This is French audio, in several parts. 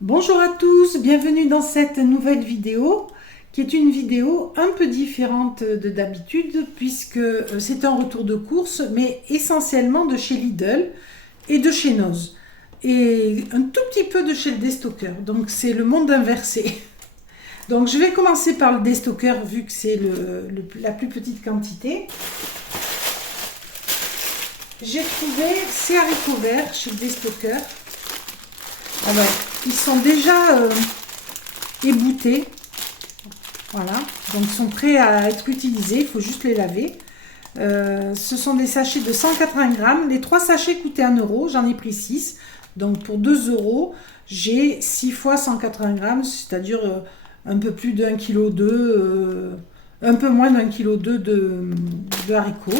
Bonjour à tous, bienvenue dans cette nouvelle vidéo qui est une vidéo un peu différente de d'habitude puisque c'est un retour de course mais essentiellement de chez Lidl et de chez Noz et un tout petit peu de chez le Destocker, donc c'est le monde inversé. Donc je vais commencer par le Destocker vu que c'est la plus petite quantité. J'ai trouvé ces haricots verts chez le Destocker. Alors, ils sont déjà éboutés. Voilà, donc ils sont prêts à être utilisés, il faut juste les laver. Ce sont des sachets de 180 grammes. Les 3 sachets coûtaient 1 euro, j'en ai pris 6. Donc pour 2 euros, j'ai 6 fois 180 grammes, c'est-à-dire un peu plus d'1,2 kg, un peu moins d'1,2 kg de haricots.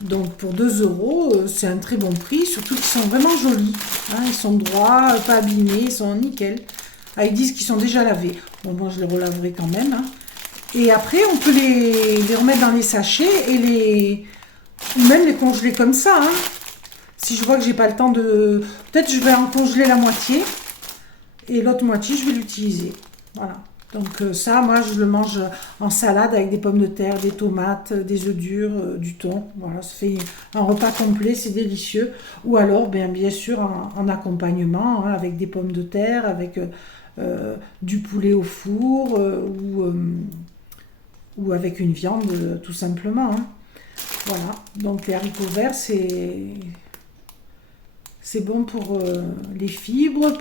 Donc pour 2 euros, c'est un très bon prix, surtout qu'ils sont vraiment jolis. Hein, ils sont droits, pas abîmés, ils sont nickel. Ah, ils disent qu'ils sont déjà lavés. Bon, moi je les relaverai quand même. Hein. Et après, on peut les remettre dans les sachets et ou même les congeler comme ça. Hein. Si je vois que j'ai pas le temps de... Peut-être je vais en congeler la moitié et l'autre moitié, je vais l'utiliser. Voilà. Donc ça, moi, je le mange en salade avec des pommes de terre, des tomates, des œufs durs, du thon. Voilà, ça fait un repas complet, c'est délicieux. Ou alors, bien sûr, en accompagnement, hein, avec des pommes de terre, avec du poulet au four ou avec une viande, tout simplement. Hein. Voilà, donc les haricots verts, c'est bon pour les fibres,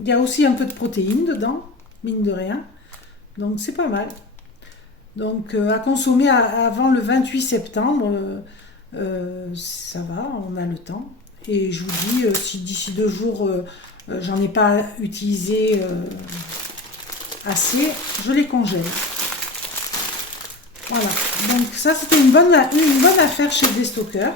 il y a aussi un peu de protéines dedans, mine de rien. Donc c'est pas mal. Donc à consommer avant le 28 septembre, ça va, on a le temps. Et je vous dis, si d'ici 2 jours, j'en ai pas utilisé assez, je les congèle. Voilà, donc ça c'était une bonne affaire chez Destocker.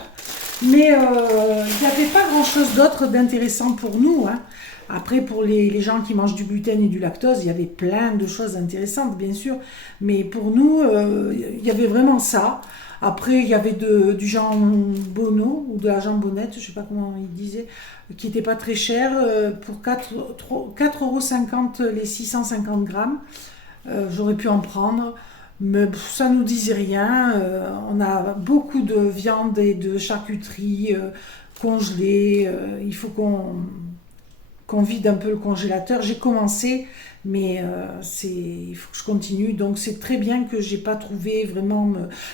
Mais il n'y avait pas grand-chose d'autre d'intéressant pour nous. Hein. Après, pour les gens qui mangent du gluten et du lactose, il y avait plein de choses intéressantes, bien sûr. Mais pour nous, il y avait vraiment ça. Après, il y avait du jambonneau ou de la jambonnette, je ne sais pas comment ils disaient, qui n'était pas très cher, pour 4,50 € les 650 grammes. J'aurais pu en prendre. Mais ça nous disait rien. On a beaucoup de viande et de charcuterie congelée. Il faut qu'on vide un peu le congélateur. J'ai commencé, mais il faut que je continue. Donc c'est très bien que j'ai pas trouvé vraiment.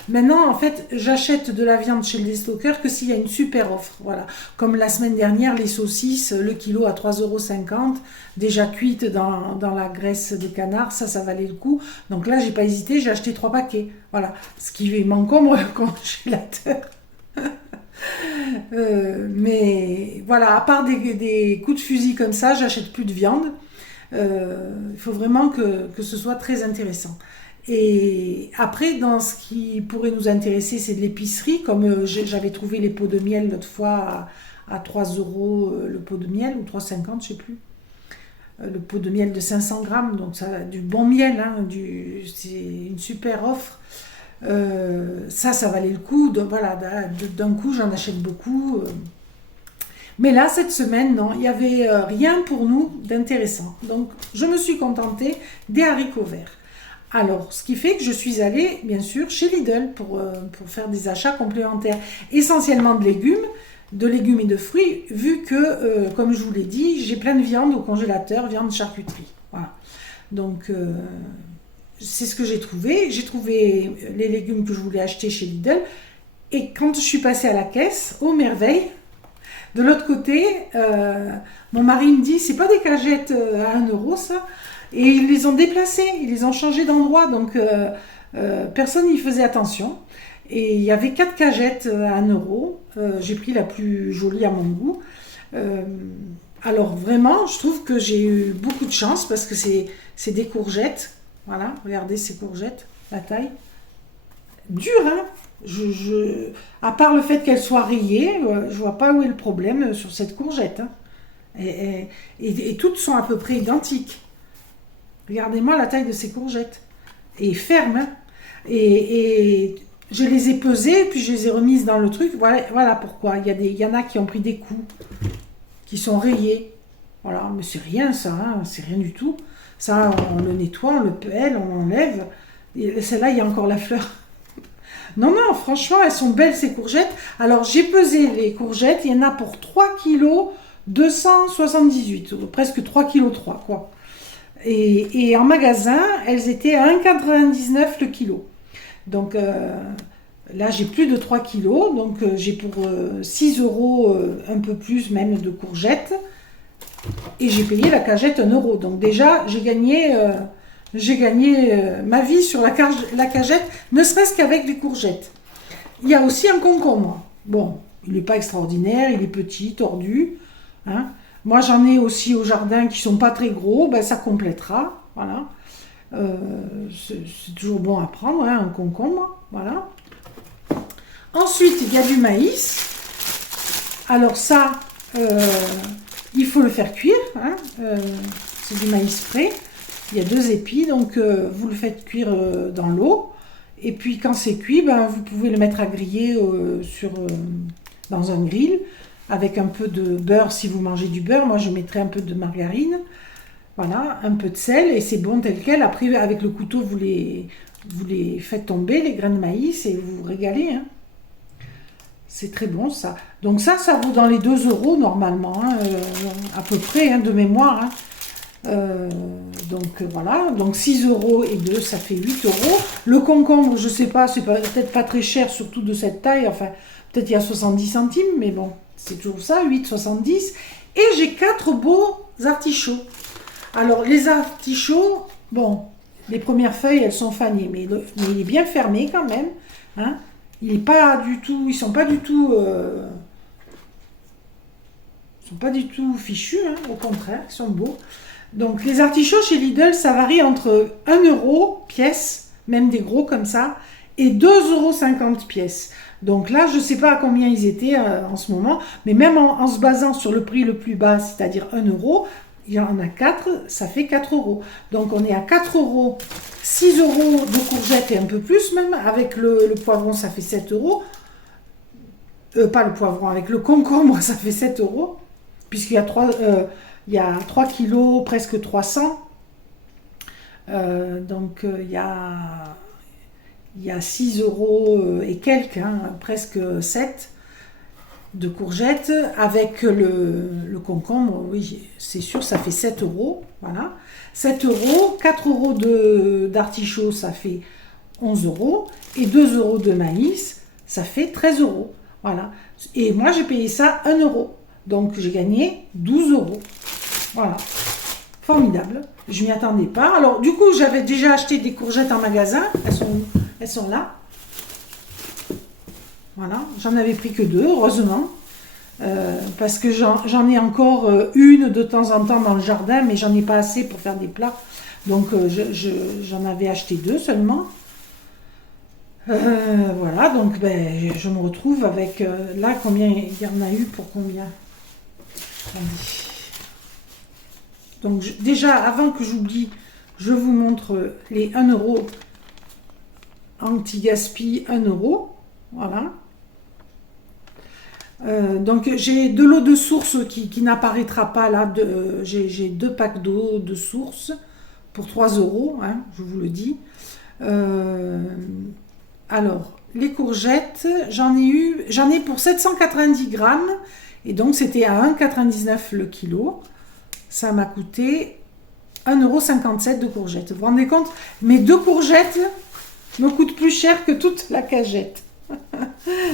Maintenant, en fait, j'achète de la viande chez les stockers que s'il y a une super offre. Voilà. Comme la semaine dernière, les saucisses, le kilo à 3,50 €, déjà cuites dans la graisse de canard, ça valait le coup. Donc là, j'ai pas hésité, j'ai acheté 3 paquets. Voilà. Ce qui m'encombre le congélateur. Mais voilà, à part des coups de fusil comme ça, j'achète plus de viande. Il faut vraiment que ce soit très intéressant. Et après, dans ce qui pourrait nous intéresser, c'est de l'épicerie. Comme j'avais trouvé les pots de miel l'autre fois à 3 euros le pot de miel, ou 3,50, je sais plus. Le pot de miel de 500 grammes, donc ça, du bon miel, hein, c'est une super offre. Ça valait le coup. Donc, voilà, d'un coup, j'en achète beaucoup. Mais là, cette semaine, non, il n'y avait rien pour nous d'intéressant. Donc, je me suis contentée des haricots verts. Alors, ce qui fait que je suis allée, bien sûr, chez Lidl pour faire des achats complémentaires, essentiellement de légumes et de fruits, vu que, comme je vous l'ai dit, j'ai plein de viande au congélateur, viande charcuterie. Voilà. Donc, c'est ce que j'ai trouvé. J'ai trouvé les légumes que je voulais acheter chez Lidl. Et quand je suis passée à la caisse, oh merveille, de l'autre côté, mon mari me dit, c'est pas des cagettes à 1 euro ça. Et ils les ont déplacées, ils les ont changées d'endroit. Donc personne n'y faisait attention. Et il y avait 4 cagettes à 1 euro. J'ai pris la plus jolie à mon goût. Alors vraiment, je trouve que j'ai eu beaucoup de chance parce que c'est des courgettes. Voilà, regardez ces courgettes, la taille. Dure, hein. À part le fait qu'elle soit rayée, je vois pas où est le problème sur cette courgette. Hein. Et toutes sont à peu près identiques. Regardez-moi la taille de ces courgettes. Et ferme. Hein. Et je les ai pesées, puis je les ai remises dans le truc. Voilà pourquoi. Il y en a qui ont pris des coups, qui sont rayés. Voilà, mais c'est rien ça, hein, c'est rien du tout. Ça, on le nettoie, on le pèle, on l'enlève. Et celle-là, il y a encore la fleur. Non, non, franchement, elles sont belles ces courgettes. Alors, j'ai pesé les courgettes, il y en a pour 3 kg 278, presque 3 kg quoi. Et en magasin, elles étaient à 1,99 le kilo. Donc là, j'ai plus de 3 kilos, donc j'ai pour 6 euros, un peu plus même de courgettes. Et j'ai payé la cagette 1 euro. Donc déjà, j'ai gagné ma vie sur la cagette, ne serait-ce qu'avec les courgettes. Il y a aussi un concombre. Bon, il n'est pas extraordinaire, il est petit, tordu. Hein. Moi, j'en ai aussi au jardin qui sont pas très gros, ben, ça complétera. Voilà. C'est toujours bon à prendre, hein, un concombre. Voilà. Ensuite, il y a du maïs. Alors ça, il faut le faire cuire. Hein. C'est du maïs frais. Il y a 2 épis, donc vous le faites cuire dans l'eau. Et puis quand c'est cuit, ben, vous pouvez le mettre à griller dans un grill avec un peu de beurre si vous mangez du beurre. Moi, je mettrai un peu de margarine. Voilà, un peu de sel et c'est bon tel quel. Après, avec le couteau, vous les faites tomber, les grains de maïs, et vous vous régalez. Hein. C'est très bon ça. Donc ça vaut dans les 2 euros normalement, hein, à peu près, hein, de mémoire. Hein. Donc voilà, donc 6 euros et 2, ça fait 8 euros. Le concombre, je sais pas, c'est peut-être pas très cher, surtout de cette taille. Enfin, peut-être il y a 70 centimes, mais bon, c'est toujours ça, 8,70. Et j'ai 4 beaux artichauts. Alors, les artichauts, bon, les premières feuilles, elles sont fanées, mais il est bien fermé quand même. Hein. Ils sont pas du tout fichus, hein, au contraire, ils sont beaux. Donc, les artichauts chez Lidl, ça varie entre 1 euro pièce, même des gros comme ça, et 2,50 € pièce. Donc là, je ne sais pas à combien ils étaient en ce moment, mais même en se basant sur le prix le plus bas, c'est-à-dire 1 euro, il y en a 4, ça fait 4 euros. Donc on est à 4 euros, 6 euros de courgettes et un peu plus même. Avec le poivron, ça fait 7 euros. Pas le poivron, avec le concombre, ça fait 7 euros. Puisqu'il y a 3 kilos, presque 300. Donc il y a 6 euros et quelques, hein, presque 7 de courgettes. Avec le concombre, oui, c'est sûr, ça fait 7 euros. Voilà. 7 euros, 4 euros d'artichaut, ça fait 11 euros. Et 2 euros de maïs, ça fait 13 euros. Voilà. Et moi, j'ai payé ça 1 euro. Donc, j'ai gagné 12 euros. Voilà. Formidable. Je m'y attendais pas. Alors, du coup, j'avais déjà acheté des courgettes en magasin. Elles sont là. Voilà. J'en avais pris que 2, heureusement. Parce que j'en ai encore une de temps en temps dans le jardin, mais j'en ai pas assez pour faire des plats. Donc, j'en avais acheté 2 seulement. Voilà, donc ben, je me retrouve avec... là, combien il y en a eu pour combien? Attendez. Donc déjà, avant que j'oublie, je vous montre les 1 euro anti-gaspi 1 euro. Voilà. Donc j'ai de l'eau de source qui n'apparaîtra pas là. J'ai 2 packs d'eau de source pour 3 euros, hein, je vous le dis. Alors, les courgettes, j'en ai pour 790 grammes. Et donc, c'était à 1,99 € le kilo. Ça m'a coûté 1,57 € de courgettes. Vous vous rendez compte? Mes 2 courgettes me coûtent plus cher que toute la cagette.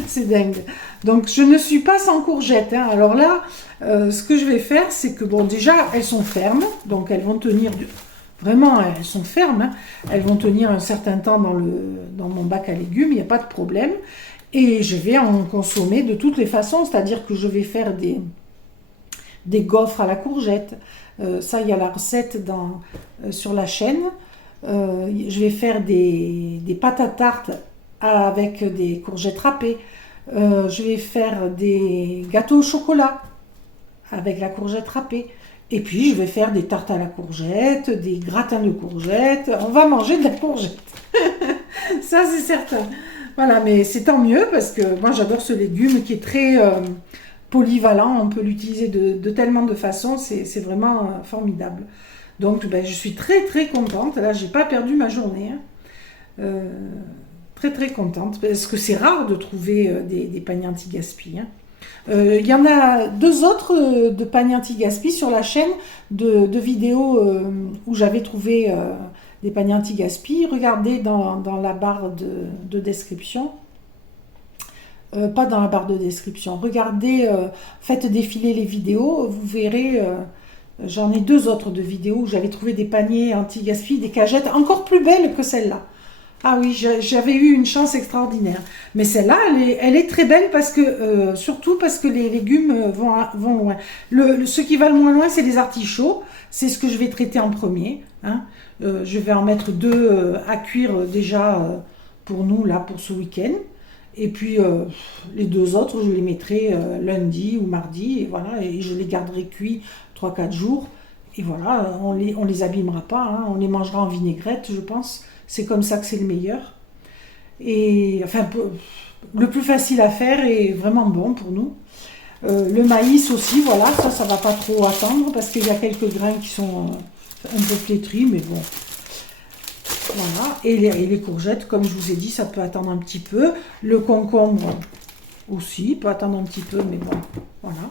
C'est dingue. Donc, je ne suis pas sans courgettes. Hein. Alors là, ce que je vais faire, c'est que, bon, déjà, elles sont fermes. Donc, elles vont tenir... Vraiment, elles sont fermes. Hein. Elles vont tenir un certain temps dans mon bac à légumes. Il n'y a pas de problème. Et je vais en consommer de toutes les façons. C'est-à-dire que je vais faire des gaufres à la courgette. Ça, il y a la recette sur la chaîne. Je vais faire des pâtes à tarte avec des courgettes râpées. Je vais faire des gâteaux au chocolat avec la courgette râpée. Et puis, je vais faire des tartes à la courgette, des gratins de courgettes. On va manger de la courgette. Ça, c'est certain. Voilà, mais c'est tant mieux parce que moi, j'adore ce légume qui est très polyvalent, on peut l'utiliser de tellement de façons, c'est vraiment formidable. Donc ben, je suis très très contente, là j'ai pas perdu ma journée. Hein. Très très contente, parce que c'est rare de trouver des paniers anti-gaspi. Hein. Il y en a 2 autres de paniers anti-gaspi sur la chaîne de vidéos où j'avais trouvé des paniers anti-gaspi. Regardez dans la barre de description. Pas dans la barre de description. Regardez, faites défiler les vidéos, vous verrez, j'en ai 2 autres de vidéos où j'avais trouvé des paniers anti-gaspi, des cagettes encore plus belles que celle-là. Ah oui, j'avais eu une chance extraordinaire. Mais celle-là, elle est très belle parce que, surtout parce que les légumes vont loin. Ce qui va le moins loin, c'est les artichauts. C'est ce que je vais traiter en premier. Hein. Je vais en mettre 2 à cuire déjà pour nous, là, pour ce week-end. Et puis, les 2 autres, je les mettrai lundi ou mardi. Et voilà, et je les garderai cuits 3-4 jours. Et voilà, on les abîmera pas. Hein. On les mangera en vinaigrette, je pense. C'est comme ça que c'est le meilleur. Et enfin, le plus facile à faire et vraiment bon pour nous. Le maïs aussi, voilà, ça va pas trop attendre parce qu'il y a quelques grains qui sont un peu flétris, mais bon. Voilà. Et les courgettes, comme je vous ai dit, ça peut attendre un petit peu. Le concombre aussi, peut attendre un petit peu, mais bon, voilà.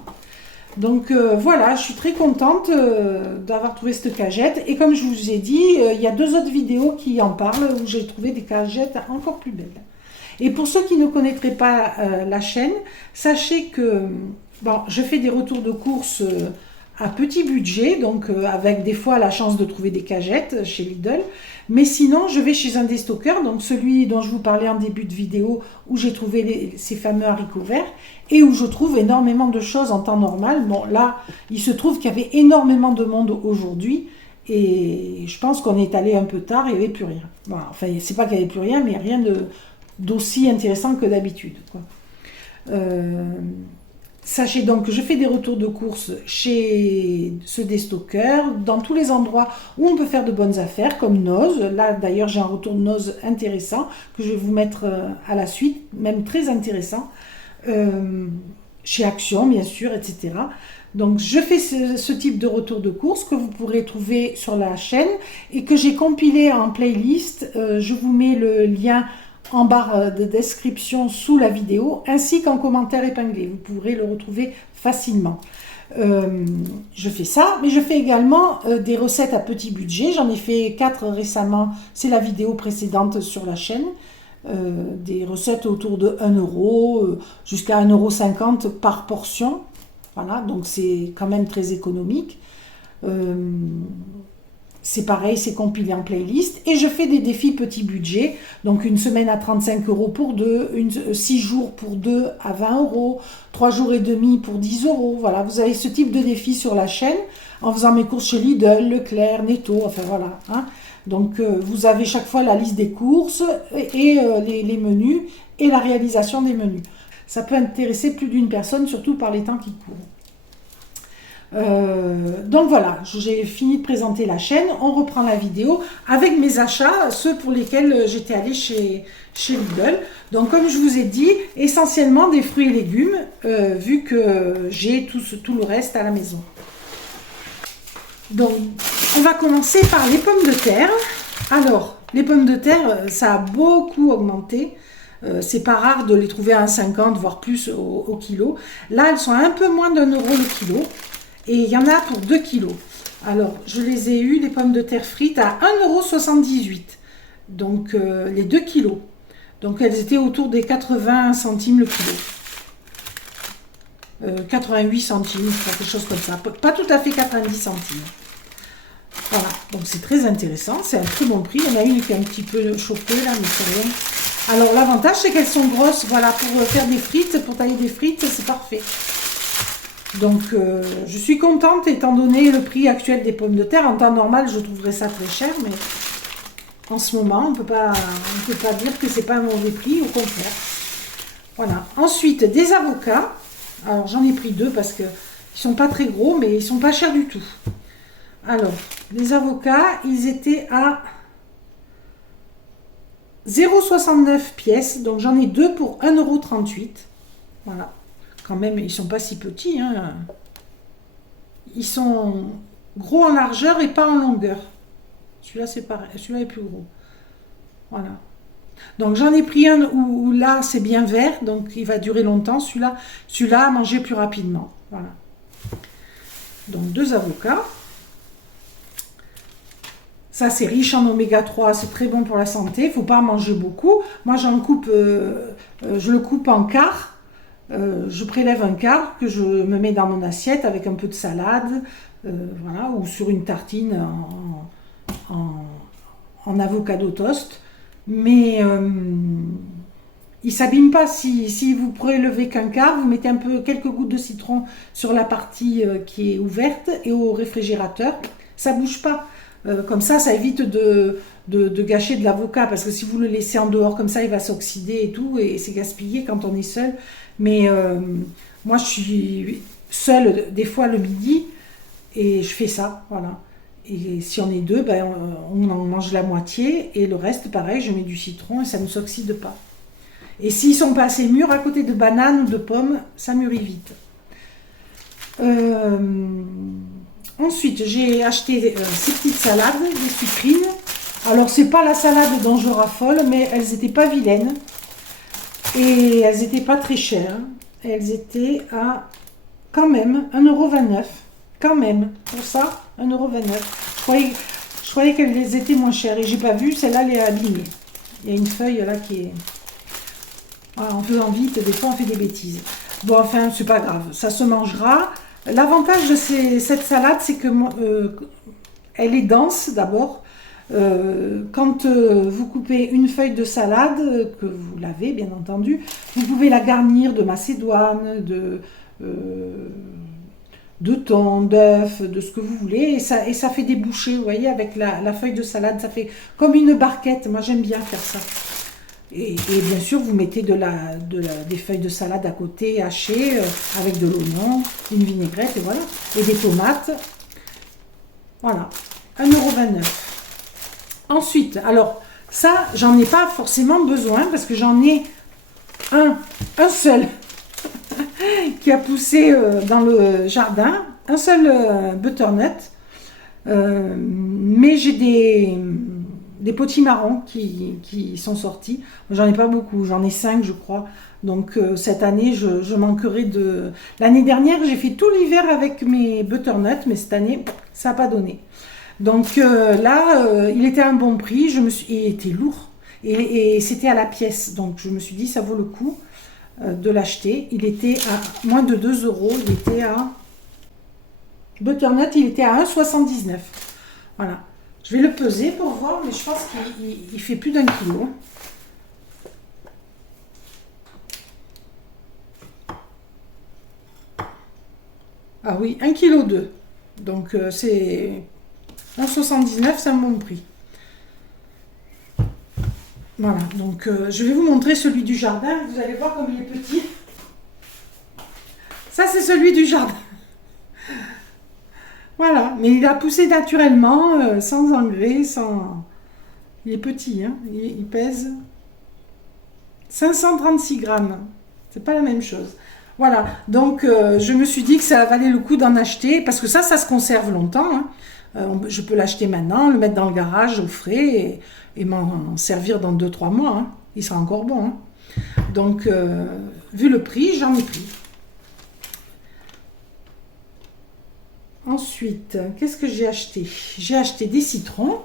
Donc voilà, je suis très contente d'avoir trouvé cette cagette. Et comme je vous ai dit, il y a 2 autres vidéos qui en parlent où j'ai trouvé des cagettes encore plus belles. Et pour ceux qui ne connaîtraient pas la chaîne, sachez que bon, je fais des retours de courses à petit budget, donc avec des fois la chance de trouver des cagettes chez Lidl. Mais sinon, je vais chez un déstockeur, donc celui dont je vous parlais en début de vidéo, où j'ai trouvé ces fameux haricots verts, et où je trouve énormément de choses en temps normal. Bon, là, il se trouve qu'il y avait énormément de monde aujourd'hui, et je pense qu'on est allé un peu tard, il n'y avait plus rien. Bon, enfin, c'est pas qu'il n'y avait plus rien, mais rien d'aussi intéressant que d'habitude, quoi. Sachez donc que je fais des retours de courses chez ce déstockeur, dans tous les endroits où on peut faire de bonnes affaires, comme Noz. Là, d'ailleurs, j'ai un retour de Noz intéressant que je vais vous mettre à la suite, même très intéressant. Chez Action, bien sûr, etc. Donc, je fais ce type de retour de courses que vous pourrez trouver sur la chaîne et que j'ai compilé en playlist. Je vous mets le lien en barre de description sous la vidéo, ainsi qu'en commentaire épinglé. Vous pourrez le retrouver facilement. Je fais ça, mais je fais également des recettes à petit budget. J'en ai fait 4 récemment, c'est la vidéo précédente sur la chaîne. Des recettes autour de 1 euro, jusqu'à 1,50 € par portion. Voilà, donc c'est quand même très économique. C'est pareil, c'est compilé en playlist. Et je fais des défis petit budget. Donc une semaine à 35 € pour 2, 6 jours pour 2 à 20 €, 3 jours et demi pour 10 €. Voilà, vous avez ce type de défi sur la chaîne en faisant mes courses chez Lidl, Leclerc, Netto, enfin voilà. Hein. Donc vous avez chaque fois la liste des courses et les menus et la réalisation des menus. Ça peut intéresser plus d'une personne, surtout par les temps qui courent. Donc voilà, j'ai fini de présenter la chaîne, on reprend la vidéo avec mes achats, ceux pour lesquels j'étais allée chez Lidl. Donc comme je vous ai dit, essentiellement des fruits et légumes, vu que j'ai tout le reste à la maison. Donc on va commencer par les pommes de terre. Alors, les pommes de terre, ça a beaucoup augmenté. C'est pas rare de les trouver à 1,50 €, voire plus au kilo. Là, elles sont à un peu moins d'1 € le kilo. Et il y en a pour 2 kilos. Alors, je les ai eues, les pommes de terre frites, à 1,78 €. Donc, les 2 kilos. Donc, elles étaient autour des 80 centimes le kilo. 88 centimes, quelque chose comme ça. Pas tout à fait 90 centimes. Voilà, donc c'est très intéressant. C'est un très bon prix. Il y en a une qui est un petit peu chauffée, là, mais c'est rien. Alors, l'avantage, c'est qu'elles sont grosses. Voilà, pour faire des frites, pour tailler des frites, c'est parfait. Donc, je suis contente étant donné le prix actuel des pommes de terre. En temps normal, je trouverais ça très cher, mais en ce moment, on ne peut pas dire que c'est pas un mauvais prix, au contraire. Voilà. Ensuite, des avocats. Alors, j'en ai pris 2 parce qu'ils ne sont pas très gros, mais ils ne sont pas chers du tout. Alors, les avocats, ils étaient à 0,69 pièces. Donc, j'en ai 2 pour 1,38 €. Voilà. Quand même, ils sont pas si petits, hein. Ils sont gros en largeur et pas en longueur. Celui-là, c'est pareil. Celui-là est plus gros. Voilà. Donc, j'en ai pris un où là, c'est bien vert. Donc, il va durer longtemps. Celui-là, à manger plus rapidement. Voilà. Donc, 2 avocats. Ça, c'est riche en oméga 3. C'est très bon pour la santé. Il ne faut pas en manger beaucoup. Moi, j'en coupe... je le coupe en quart. Je prélève un quart que je me mets dans mon assiette avec un peu de salade. Voilà. Ou sur une tartine en avocado toast. Mais il ne s'abîme pas. Si vous prélevez qu'un quart, vous mettez quelques gouttes de citron sur la partie qui est ouverte et au réfrigérateur, ça ne bouge pas. Comme ça évite de gâcher de l'avocat, parce que si vous le laissez en dehors comme ça, il va s'oxyder et tout, et c'est gaspillé quand on est seul. Mais moi, je suis seule des fois le midi, et je fais ça, voilà. Et si on est 2, ben, on en mange la moitié, et le reste, pareil, je mets du citron, et ça ne s'oxyde pas. Et s'ils sont pas assez mûrs, à côté de bananes ou de pommes, ça mûrit vite. Ensuite, j'ai acheté ces petites salades, des sucrines. Alors, c'est pas la salade dont je raffole, mais elles n'étaient pas vilaines. Et elles n'étaient pas très chères. Elles étaient à, quand même, 1,29 €. Quand même. Pour ça, 1,29 €. Je croyais qu'elles étaient moins chères. Et j'ai pas vu, celle-là, elle est abîmée. Il y a une feuille là qui est... Voilà, en faisant vite, des fois, on fait des bêtises. Bon, enfin, c'est pas grave. Ça se mangera. L'avantage de cette salade, c'est que elle est dense d'abord. Quand vous coupez une feuille de salade, que vous lavez bien entendu, vous pouvez la garnir de macédoine, de thon, d'œufs, de ce que vous voulez. Et ça fait des bouchées, vous voyez, avec la feuille de salade. Ça fait comme une barquette. Moi, j'aime bien faire ça. Et bien sûr, vous mettez des feuilles de salade à côté, hachées, avec de l'oignon, une vinaigrette, et voilà. Et des tomates. Voilà, 1,29 €. Ensuite, alors, ça, j'en ai pas forcément besoin, parce que j'en ai un seul qui a poussé dans le jardin, un seul butternut. Mais j'ai des potimarrons qui sont sortis. J'en ai pas beaucoup, j'en ai 5 je crois. Donc cette année, je manquerai de... L'année dernière, j'ai fait tout l'hiver avec mes butternuts, mais cette année, ça n'a pas donné. Donc là, il était à un bon prix, il était lourd, et c'était à la pièce. Donc je me suis dit, ça vaut le coup de l'acheter. Il était à moins de 2 €, il était à... Butternut, il était à 1,79 €. Voilà. Je vais le peser pour voir, mais je pense qu'il fait plus d'1 kilo. Ah oui, 1,2 kg. Donc c'est 1,79 €, c'est un bon prix. Voilà, donc je vais vous montrer celui du jardin. Vous allez voir comme il est petit. Ça, c'est celui du jardin. Voilà, mais il a poussé naturellement, sans engrais, sans... Il est petit, hein. Il pèse 536 grammes. C'est pas la même chose. Voilà, donc je me suis dit que ça valait le coup d'en acheter, parce que ça se conserve longtemps, hein. Je peux l'acheter maintenant, le mettre dans le garage au frais et m'en servir dans 2-3 mois, hein. Il sera encore bon, hein. Donc, vu le prix, j'en ai pris. Ensuite, qu'est-ce que j'ai acheté? J'ai acheté des citrons.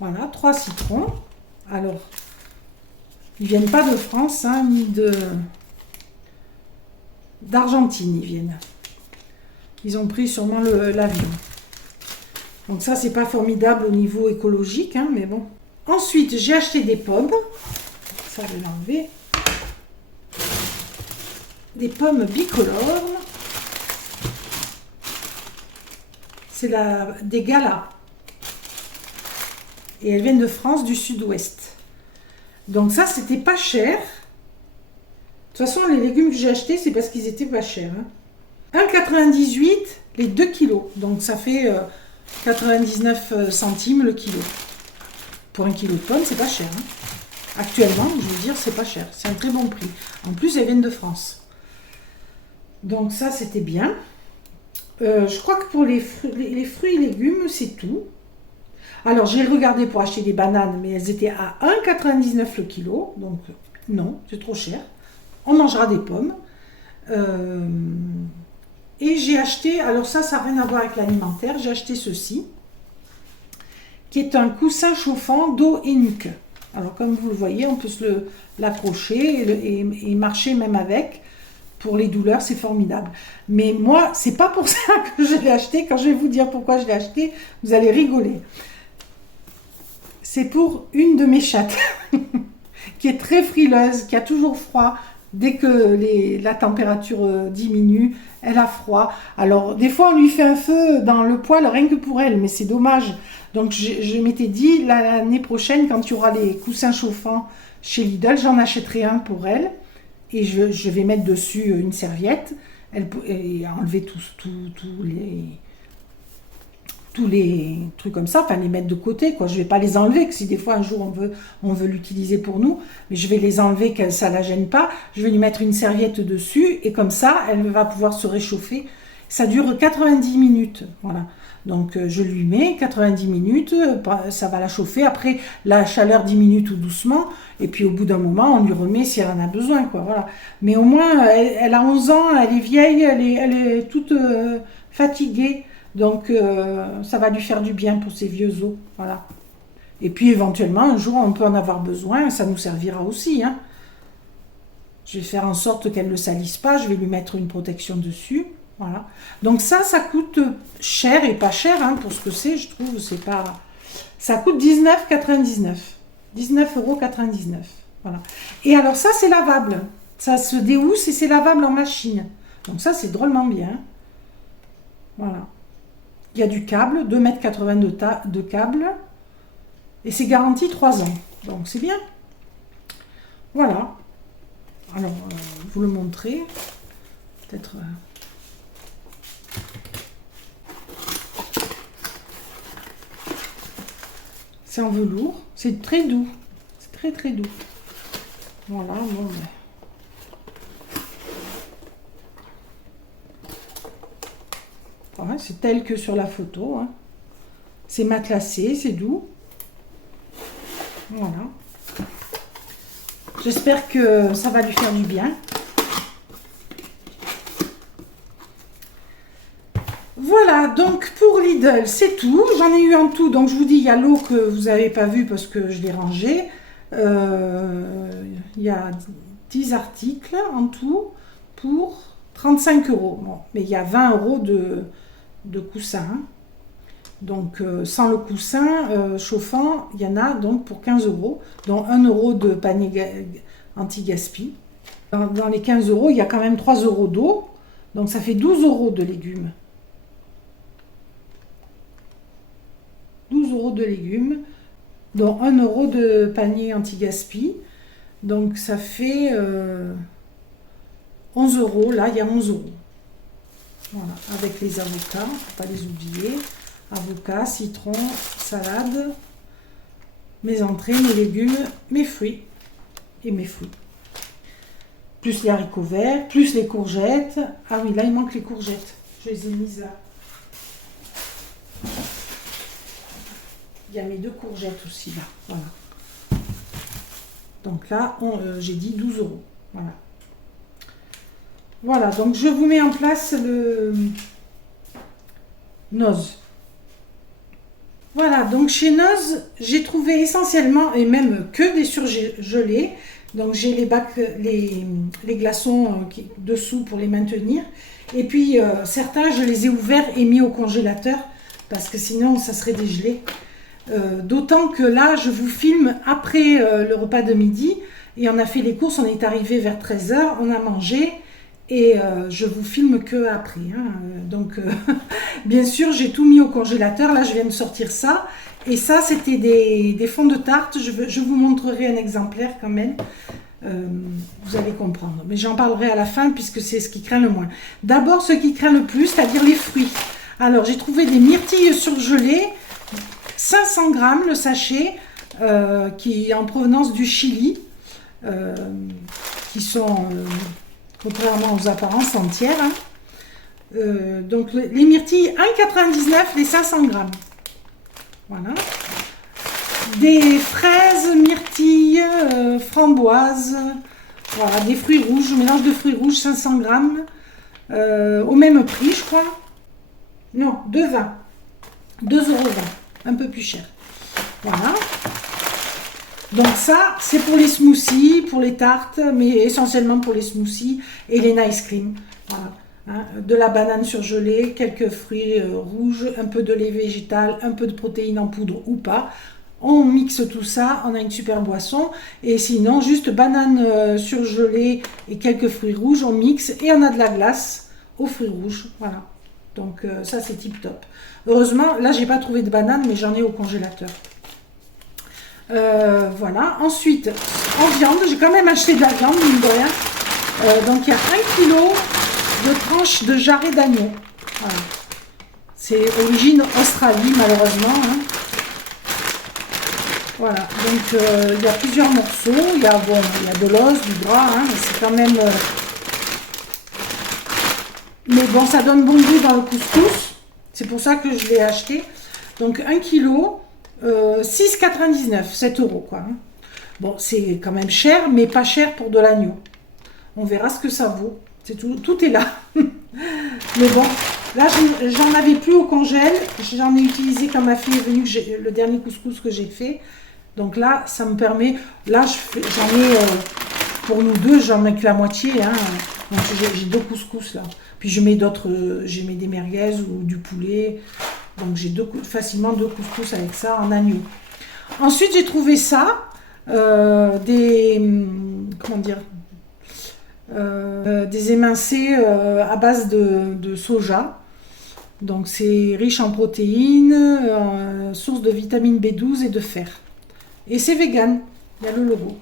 Voilà, 3 citrons. Alors, ils viennent pas de France, hein, ni d'Argentine, ils viennent. Ils ont pris sûrement l'avion. Donc ça, c'est pas formidable au niveau écologique, hein, mais bon. Ensuite, j'ai acheté des pommes. Ça, je vais l'enlever. Des pommes bicolores. C'est des galas. Et elles viennent de France, du sud-ouest. Donc ça, c'était pas cher. De toute façon, les légumes que j'ai achetés, c'est parce qu'ils étaient pas chers, hein. 1,98 € les 2 kilos. Donc ça fait 99 centimes le kilo. Pour 1 kilo de pommes, c'est pas cher, hein. Actuellement, je veux dire, c'est pas cher. C'est un très bon prix. En plus, elles viennent de France. Donc ça, c'était bien. Je crois que pour les fruits et légumes, c'est tout. Alors, j'ai regardé pour acheter des bananes, mais elles étaient à 1,99 le kilo. Donc, non, c'est trop cher. On mangera des pommes. Euh, et j'ai acheté, alors ça n'a rien à voir avec l'alimentaire, j'ai acheté ceci, qui est un coussin chauffant dos et nuque. Alors, comme vous le voyez, on peut l'accrocher et marcher même avec. Pour les douleurs, c'est formidable. Mais moi, c'est pas pour ça que je l'ai acheté. Quand je vais vous dire pourquoi je l'ai acheté, vous allez rigoler. C'est pour une de mes chattes qui est très frileuse, qui a toujours froid. Dès que la température diminue, elle a froid. Alors, des fois, on lui fait un feu dans le poêle rien que pour elle, mais c'est dommage. Donc, je m'étais dit, l'année prochaine, quand il y aura les coussins chauffants chez Lidl, j'en achèterai un pour elle. Et je vais mettre dessus une serviette et enlever tous les trucs comme ça, enfin les mettre de côté, quoi. Je vais pas les enlever, que si des fois un jour on veut l'utiliser pour nous, mais je vais les enlever, que ça la gêne pas. Je vais lui mettre une serviette dessus et comme ça, elle va pouvoir se réchauffer. Ça dure 90 minutes, voilà. Donc je lui mets 90 minutes, ça va la chauffer. Après, la chaleur diminue tout doucement. Et puis au bout d'un moment, on lui remet si elle en a besoin, quoi. Voilà. Mais au moins, elle a 11 ans, elle est vieille, elle est toute fatiguée. Donc ça va lui faire du bien pour ses vieux os. Voilà. Et puis éventuellement, un jour, on peut en avoir besoin. Ça nous servira aussi, hein. Je vais faire en sorte qu'elle ne le salisse pas. Je vais lui mettre une protection dessus. Voilà. Donc ça coûte cher et pas cher, hein, pour ce que c'est, je trouve. C'est pas... Ça coûte 19,99 19,99 €. Voilà. Et alors ça, c'est lavable. Ça se déhousse et c'est lavable en machine. Donc ça, c'est drôlement bien. Voilà. Il y a du câble, 2,80 m de câble. Et c'est garanti 3 ans. Donc c'est bien. Voilà. Alors, vous le montrer. Peut-être... C'est en velours. C'est très doux. C'est très très doux. Voilà, bon. Voilà, c'est tel que sur la photo, hein. C'est matelassé, c'est doux. Voilà. J'espère que ça va lui faire du bien. Voilà, donc pour Lidl, c'est tout. J'en ai eu en tout. Donc je vous dis, il y a l'eau que vous n'avez pas vue parce que je l'ai rangée. Il y a 10 articles en tout pour 35 €. Bon, mais il y a 20 € de coussin. Donc sans le coussin chauffant, il y en a donc pour 15 €, dont 1 € de panier anti-gaspi. Dans les 15 €, il y a quand même 3 € d'eau. Donc ça fait 12 € de légumes. 12 € de légumes, dont 1 € de panier anti-gaspi. Donc ça fait 11 €. Là, il y a 11 €. Voilà, avec les avocats, il ne faut pas les oublier. Avocats, citron, salade, mes entrées, mes légumes, mes fruits et mes fruits. Plus les haricots verts, plus les courgettes. Ah oui, là, il manque les courgettes. Je les ai mises là. Il y a mes 2 courgettes aussi là. Voilà. Donc là, j'ai dit 12 €. Voilà. Voilà, donc je vous mets en place le Noz. Voilà, donc chez Noz, j'ai trouvé essentiellement, et même que des surgelés. Donc j'ai les glaçons dessous pour les maintenir. Et puis certains, je les ai ouverts et mis au congélateur parce que sinon ça serait dégelé. D'autant que là, je vous filme après le repas de midi et on a fait les courses, on est arrivé vers 13 h, on a mangé et je vous filme que après. Hein. Donc, bien sûr, j'ai tout mis au congélateur. Là, je viens de sortir ça. Et ça, c'était des fonds de tarte. Je vous montrerai un exemplaire quand même. Vous allez comprendre. Mais j'en parlerai à la fin puisque c'est ce qui craint le moins. D'abord, ce qui craint le plus, c'est-à-dire les fruits. Alors, j'ai trouvé des myrtilles surgelées. 500 grammes le sachet, qui est en provenance du Chili, qui sont contrairement aux apparences entières. Hein. Donc les myrtilles 1,99 les 500 grammes. Voilà. Des fraises, myrtilles, framboises, voilà, des fruits rouges, mélange de fruits rouges 500 grammes, au même prix je crois. Non, 2,20 2,20 €, un peu plus cher. Voilà. Donc ça, c'est pour les smoothies, pour les tartes, mais essentiellement pour les smoothies et les nice cream. Voilà. Hein, de la banane surgelée, quelques fruits rouges, un peu de lait végétal, un peu de protéines en poudre ou pas. On mixe tout ça, on a une super boisson. Et sinon, juste banane surgelée et quelques fruits rouges, on mixe et on a de la glace aux fruits rouges. Voilà. Donc ça, c'est tip top. Heureusement, là, j'ai pas trouvé de banane, mais j'en ai au congélateur. Voilà. Ensuite, en viande, j'ai quand même acheté de la viande, mine de rien. Donc, il y a 1 kg de tranches de jarret d'agneau. Voilà. C'est origine Australie, malheureusement. Hein. Voilà. Donc, il y a plusieurs morceaux. Il y a de l'os, du gras. Hein, mais c'est quand même... Mais bon, ça donne bon goût dans le couscous. C'est pour ça que je l'ai acheté. Donc, 1 kg... 6,99 7 € quoi. Bon, c'est quand même cher, mais pas cher pour de l'agneau. On verra ce que ça vaut. C'est tout est là. Mais bon, là, j'en avais plus au congèle. J'en ai utilisé quand ma fille est venue, le dernier couscous que j'ai fait. Donc là, ça me permet... Là, j'en ai... pour nous deux, j'en mets que la moitié. Hein. Donc j'ai 2 couscous là. Puis je mets des merguez ou du poulet. Donc j'ai facilement 2 couscous avec ça en agneau. Ensuite j'ai trouvé ça, comment dire, des émincés à base de soja. Donc c'est riche en protéines, source de vitamine B12 et de fer. Et c'est vegan, il y a le logo.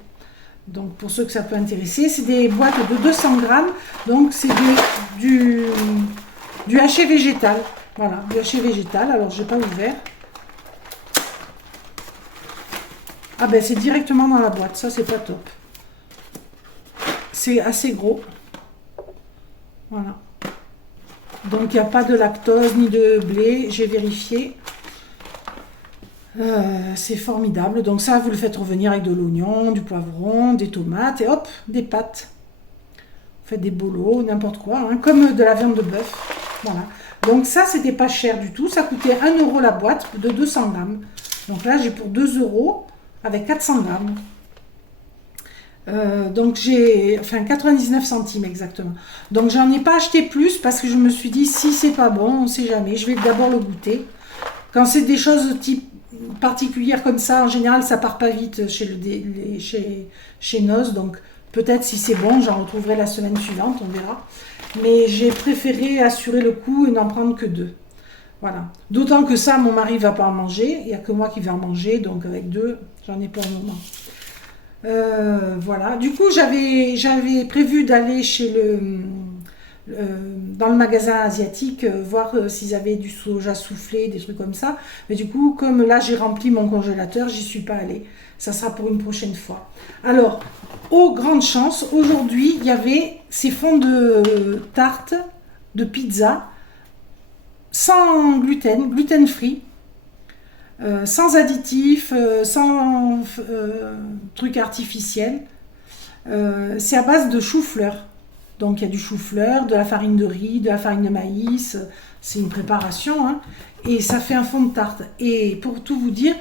Donc pour ceux que ça peut intéresser, c'est des boîtes de 200 grammes. Donc c'est du hachis végétal. Voilà, du hachis végétal. Alors, je n'ai pas ouvert. Ah ben, c'est directement dans la boîte. Ça, c'est pas top. C'est assez gros. Voilà. Donc, il n'y a pas de lactose ni de blé. J'ai vérifié. C'est formidable. Donc, ça, vous le faites revenir avec de l'oignon, du poivron, des tomates et hop, des pâtes. Vous faites des bolos, n'importe quoi. Hein, comme de la viande de bœuf. Voilà. Donc ça, c'était pas cher du tout. Ça coûtait 1 € la boîte de 200 grammes. Donc là, j'ai pour 2 € avec 400 grammes. Donc j'ai... Enfin, 99 centimes exactement. Donc j'en ai pas acheté plus parce que je me suis dit, si c'est pas bon, on sait jamais. Je vais d'abord le goûter. Quand c'est des choses type particulières comme ça, en général, ça part pas vite chez Noz. Donc peut-être si c'est bon, j'en retrouverai la semaine suivante, on verra. Mais j'ai préféré assurer le coup et n'en prendre que 2. Voilà. D'autant que ça, mon mari ne va pas en manger. Il n'y a que moi qui vais en manger. Donc avec 2, j'en ai pour le moment. Voilà. Du coup, j'avais prévu d'aller dans le magasin asiatique, voir s'ils avaient du soja soufflé, des trucs comme ça. Mais du coup, comme là, j'ai rempli mon congélateur, j'y suis pas allée. Ça sera pour une prochaine fois. Alors, aux grandes chances, aujourd'hui, il y avait ces fonds de tarte, de pizza, sans gluten, gluten-free, sans additifs, sans trucs artificiels. C'est à base de chou-fleur. Donc il y a du chou-fleur, de la farine de riz, de la farine de maïs. C'est une préparation. Hein, et ça fait un fond de tarte. Et pour tout vous dire,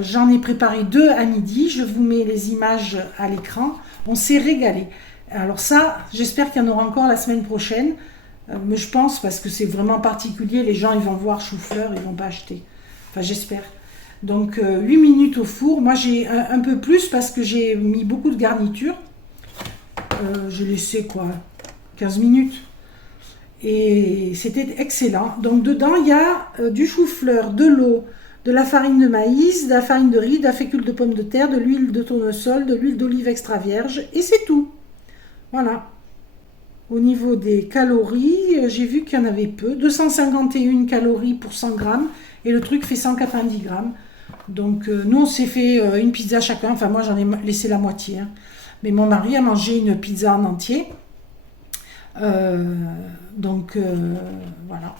j'en ai préparé 2 à midi. Je vous mets les images à l'écran. On s'est régalé. Alors ça, j'espère qu'il y en aura encore la semaine prochaine. Mais je pense, parce que c'est vraiment particulier, les gens ils vont voir chou-fleur, ils vont pas acheter. Enfin, j'espère. Donc 8 minutes au four. Moi j'ai un peu plus parce que j'ai mis beaucoup de garniture. J'ai laissé quoi 15 minutes. Et c'était excellent. Donc dedans il y a du chou-fleur, de l'eau, de la farine de maïs, de la farine de riz, de la fécule de pomme de terre, de l'huile de tournesol, de l'huile d'olive extra vierge. Et c'est tout. Voilà. Au niveau des calories, j'ai vu qu'il y en avait peu. 251 calories pour 100 grammes. Et le truc fait 190 grammes. Donc nous on s'est fait une pizza chacun. Enfin moi j'en ai laissé la moitié. Hein. Mais mon mari a mangé une pizza en entier. Euh, donc voilà.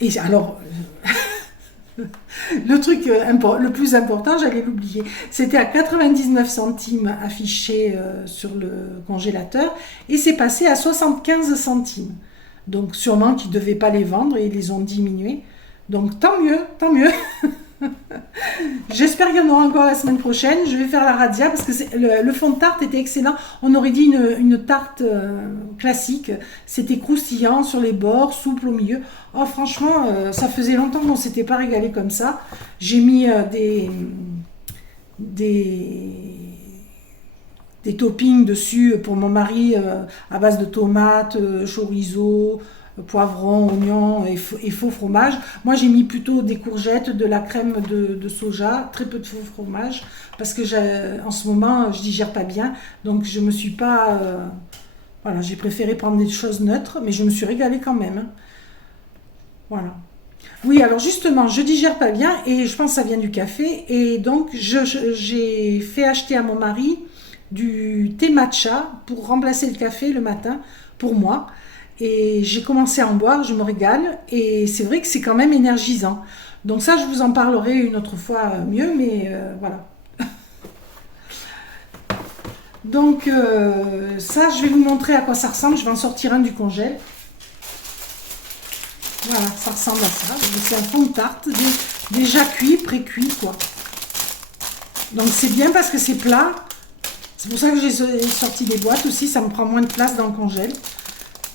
Et alors, le truc le plus important, j'allais l'oublier, c'était à 99 centimes affiché sur le congélateur et c'est passé à 75 centimes. Donc sûrement qu'ils ne devaient pas les vendre et ils les ont diminués. Donc tant mieux, tant mieux. J'espère qu'il y en aura encore la semaine prochaine. Je vais faire la razzia parce que le fond de tarte était excellent. On aurait dit une tarte classique. C'était croustillant sur les bords, souple au milieu. Oh, franchement, ça faisait longtemps qu'on ne s'était pas régalé comme ça. J'ai mis des toppings dessus pour mon mari à base de tomates, chorizo, poivron, oignon et faux fromage. Moi, j'ai mis plutôt des courgettes, de la crème de soja, très peu de faux fromage, parce que en ce moment, je digère pas bien, donc je me suis pas... voilà, j'ai préféré prendre des choses neutres, mais je me suis régalée quand même. Hein. Voilà. Oui, alors justement, je digère pas bien et je pense que ça vient du café. Et donc, j'ai fait acheter à mon mari du thé matcha pour remplacer le café le matin pour moi. Et j'ai commencé à en boire, je me régale. Et c'est vrai que c'est quand même énergisant. Donc ça, je vous en parlerai une autre fois mieux, mais voilà. Donc ça, je vais vous montrer à quoi ça ressemble. Je vais en sortir un du congèle. Voilà, ça ressemble à ça. C'est un fond de tarte déjà cuit, pré-cuit, quoi. Donc c'est bien parce que c'est plat. C'est pour ça que j'ai sorti des boîtes aussi. Ça me prend moins de place dans le congèle.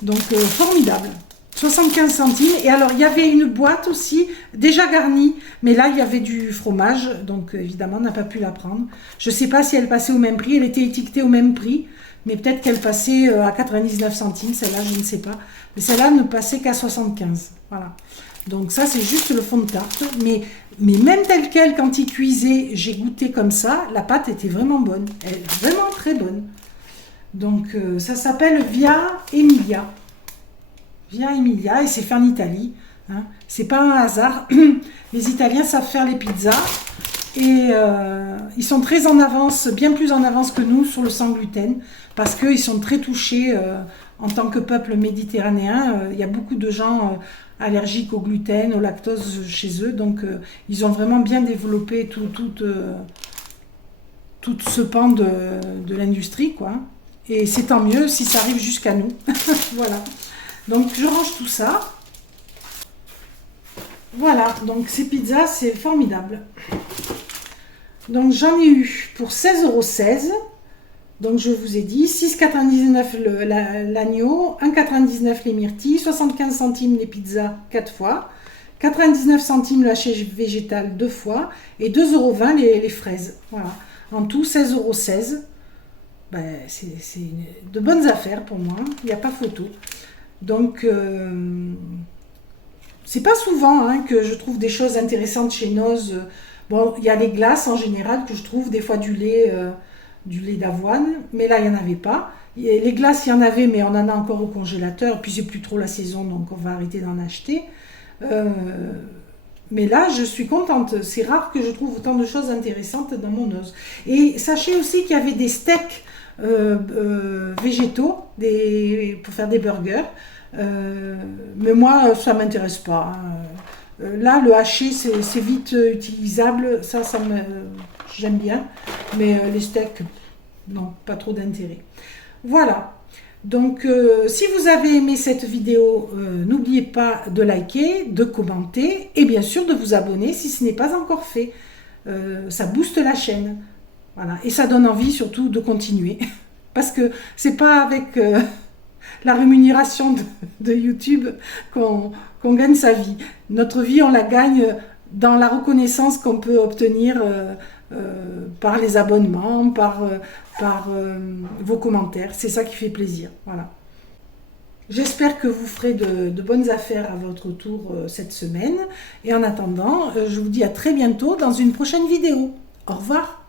Donc formidable. 75 centimes. Et alors il y avait une boîte aussi déjà garnie. Mais là il y avait du fromage. Donc évidemment on n'a pas pu la prendre. Je ne sais pas si elle passait au même prix. Elle était étiquetée au même prix. Mais peut-être qu'elle passait à 99 centimes. Celle-là je ne sais pas. Mais celle-là ne passait qu'à 75. Voilà. Donc ça c'est juste le fond de tarte. Mais même tel quel, quand il cuisait, j'ai goûté comme ça. La pâte était vraiment bonne. Elle est vraiment très bonne. Donc ça s'appelle Via Emilia. Via Emilia et c'est fait en Italie. Hein. C'est pas un hasard. Les Italiens savent faire les pizzas et ils sont très en avance, bien plus en avance que nous sur le sans gluten parce qu'ils sont très touchés en tant que peuple méditerranéen. Il y a beaucoup de gens allergiques au gluten, au lactose chez eux. Donc ils ont vraiment bien développé tout ce pan de l'industrie, quoi. Et c'est tant mieux si ça arrive jusqu'à nous. Voilà. Donc je range tout ça. Voilà, donc ces pizzas, c'est formidable. Donc j'en ai eu pour 16,16 €. Donc je vous ai dit 6,99 € l'agneau, 1,99 € les myrtilles, 75 centimes les pizzas 4 fois, 99 centimes le haché végétal 2 fois et 2,20 € les fraises. Voilà. En tout 16,16 €. Ben, c'est de bonnes affaires pour moi, il n'y a pas photo. Donc, c'est pas souvent hein, que je trouve des choses intéressantes chez Noz. Bon, il y a les glaces en général que je trouve, des fois du lait d'avoine, mais là il n'y en avait pas. Les glaces, il y en avait, mais on en a encore au congélateur, puis c'est plus trop la saison, donc on va arrêter d'en acheter. Mais là, je suis contente. C'est rare que je trouve autant de choses intéressantes dans mon Noz. Et sachez aussi qu'il y avait des steaks végétaux pour faire des burgers. Mais moi, ça ne m'intéresse pas. Hein. Là, le haché, c'est vite utilisable. Ça j'aime bien. Mais les steaks, non, pas trop d'intérêt. Voilà. Donc, si vous avez aimé cette vidéo, n'oubliez pas de liker, de commenter et bien sûr de vous abonner si ce n'est pas encore fait. Ça booste la chaîne. Voilà. Et ça donne envie surtout de continuer. Parce que c'est pas avec la rémunération de YouTube qu'on gagne sa vie. Notre vie, on la gagne dans la reconnaissance qu'on peut obtenir par les abonnements, par vos commentaires. C'est ça qui fait plaisir. Voilà. J'espère que vous ferez de bonnes affaires à votre tour cette semaine. Et en attendant, je vous dis à très bientôt dans une prochaine vidéo. Au revoir.